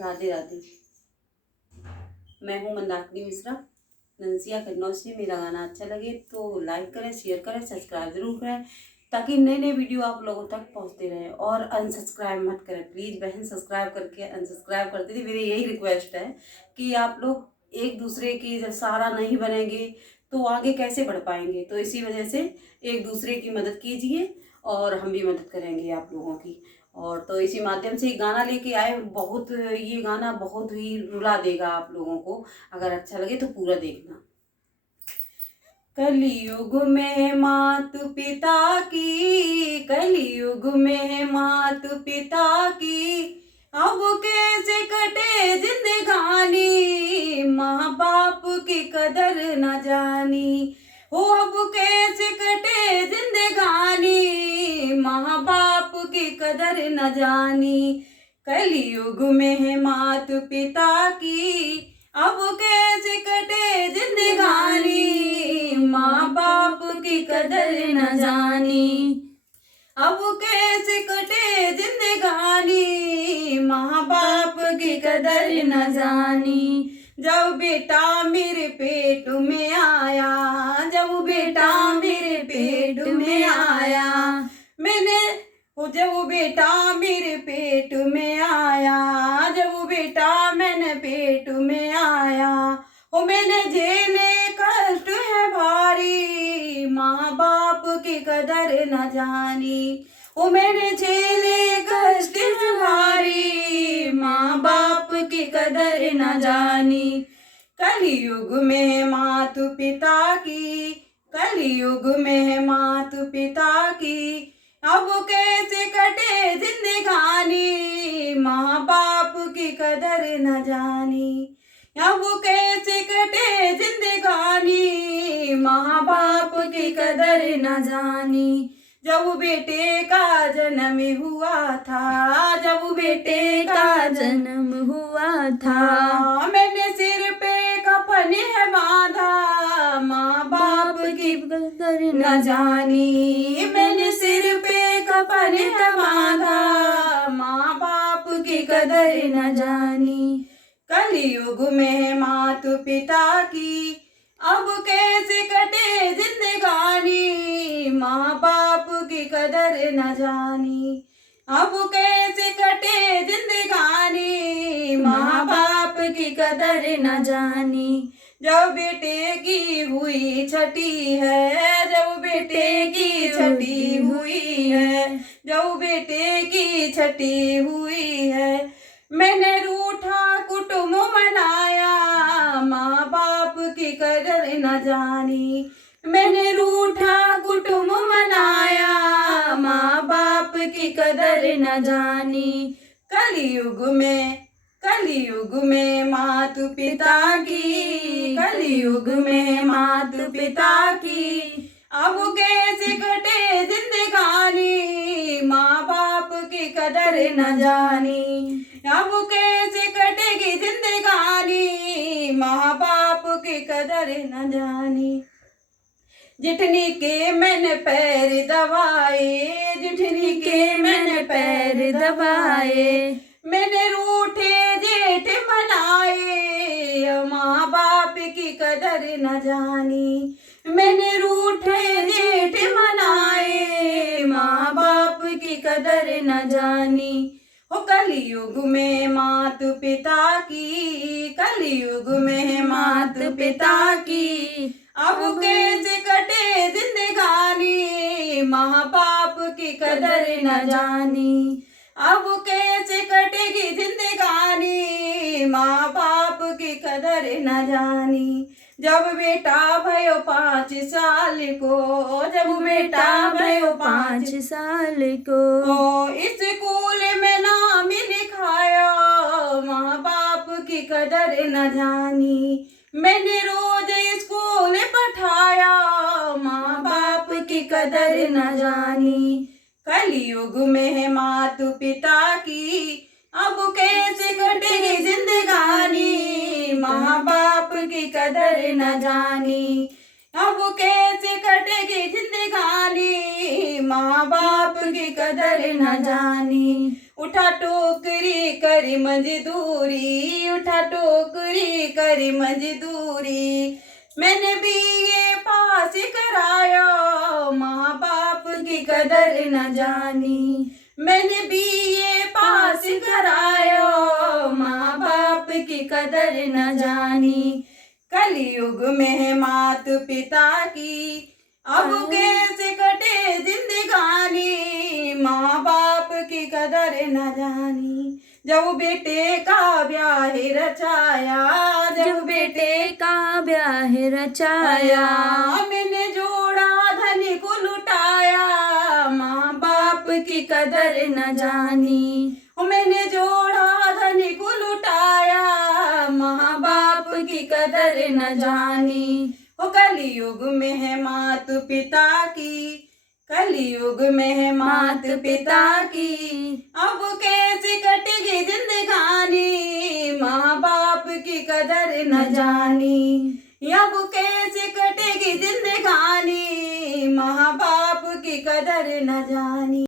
राधे राधे। मैं हूँ मंदाकिनी मिश्रा, नंसिया कन्नौज से। मेरा गाना अच्छा लगे तो लाइक करें, शेयर करें, सब्सक्राइब जरूर करें ताकि नए नए वीडियो आप लोगों तक पहुँचते रहें। और अनसब्सक्राइब मत करें प्लीज़ बहन, सब्सक्राइब करके अनसब्सक्राइब कर दीजिए। मेरी यही रिक्वेस्ट है कि आप लोग एक दूसरे की जब सहारा नहीं बनेंगे तो आगे कैसे बढ़ पाएंगे। तो इसी वजह से एक दूसरे की मदद कीजिए और हम भी मदद करेंगे आप लोगों की। और तो इसी माध्यम से एक गाना लेके आए, बहुत ये गाना बहुत ही रुला देगा आप लोगों को। अगर अच्छा लगे तो पूरा देखना। कलयुग में मात पिता की, कलयुग में मात पिता की, अब कैसे कटे जिंदगानी, माँ बाप की कदर न जानी। हो अब कैसे कटे जिंदगानी, माँ बाप की कदर न जानी। कलयुग में मात पिता की, अब कैसे कटे जिंदगानी, माँ बाप की कदर न जानी। अब कैसे कटे जिंदगानी, माँ बाप की कदर न जानी। जब बेटा मेरे पेट में आया, जब बेटा मेरे पेट में आया, मैंने जब बेटा मेरे पेट में आया, जब बेटा मैंने पेट में आया, ओ मैंने झेले कष्ट है भारी, माँ बाप की कदर न जानी। ओ मैंने झेले कष्ट है भारी, माँ बाप की कदर न जानी। कलयुग में मात पिता की, कलयुग में मात पिता की, अब कैसे कटे जिंदगानी, माँ बाप की कदर न जानी। अब कैसे कटे जिंदगानी, माँ बाप की कदर न जानी। जब बेटे का जन्म हुआ था, जब बेटे का जन्म हुआ था, मैंने सिर पे कफन है बांधा, माँ बाप की कदर न जानी। मैंने सिर पे कफन है बांधा, माँ बाप की कदर न जानी। कलयुग में मात पिता की, अब कैसे कटे जिंदगानी, माँ बाप की कदर न जानी। अब कैसे कटे जिंदगानी, माँ बाप की कदर न जानी। जब बेटे की हुई छठी है, जब बेटे की छठी हुई है, जब बेटे की छठी हुई है, मैंने रूठा कुटुंब मनाया, माँ बाप की कदर न जानी। मैंने रूठा कुटुंब मनाया, माँ बाप की कदर न जानी। कलयुग में, कलयुग में मात पिता की, कलयुग में मात पिता की, अब कैसे कटे जिंदगानी, माँ बाप की कदर न जानी। अब कैसे कटेगी जिंदगानी, माँ बाप की कदर न जानी। जिठनी के मैंने पैर दबाए, जिठनी के मैंने पैर दबाए, मैंने रूठे जेठ मनाए, माँ बाप की कदर न जानी। मैंने रूठे जेठ मनाए, माँ बाप की कदर न जानी। हो कलयुग में मात पिता की, कलयुग में मात पिता की, अब कैसे कटे जिंदगानी, माँ बाप की कदर न जानी। अब कैसे कटेगी जिंदगानी, माँ बाप की कदर न जानी। जब बेटा भयो 5 साल को, जब बेटा भयो 5 साल को, स्कूल में नाम लिखाया, माँ बाप की कदर न जानी। मैंने रोज स्कूल पठाया, माँ बाप की कदर न जानी। कलयुग में मात पिता की, अब कैसे कटेगी जिंदगानी, माँ बाप की कदर न जानी। अब कैसे कटेगी जिंदगानी, माँ बाप की कदर न जानी। उठा टोकरी करी मजदूरी, उठा टोकरी करी मजदूरी। मैंने BA पास कराया, माँ बाप की कदर न जानी। मैंने BA पास कराया, माँ बाप की कदर न जानी। कलयुग में मात पिता की अब कैसे कटे जिंदगानी, माँ बाप की कदर न जानी। जब बेटे का ब्याह रचाया, जब बेटे का ब्याह रचाया, मैंने जोड़ा धनी को लुटाया, माँ बाप की कदर न जानी। मैंने जोड़ा धनी को लुटाया, माँ बाप की कदर न जानी। कलयुग में है मात पिता की, कलयुग में है मात पिता की, अब कैसे कटेगी जिंदगानी, माँ बाप की कदर न जानी। अब कैसे कटेगी जिंदगानी, माँ बाप की कदर न जानी।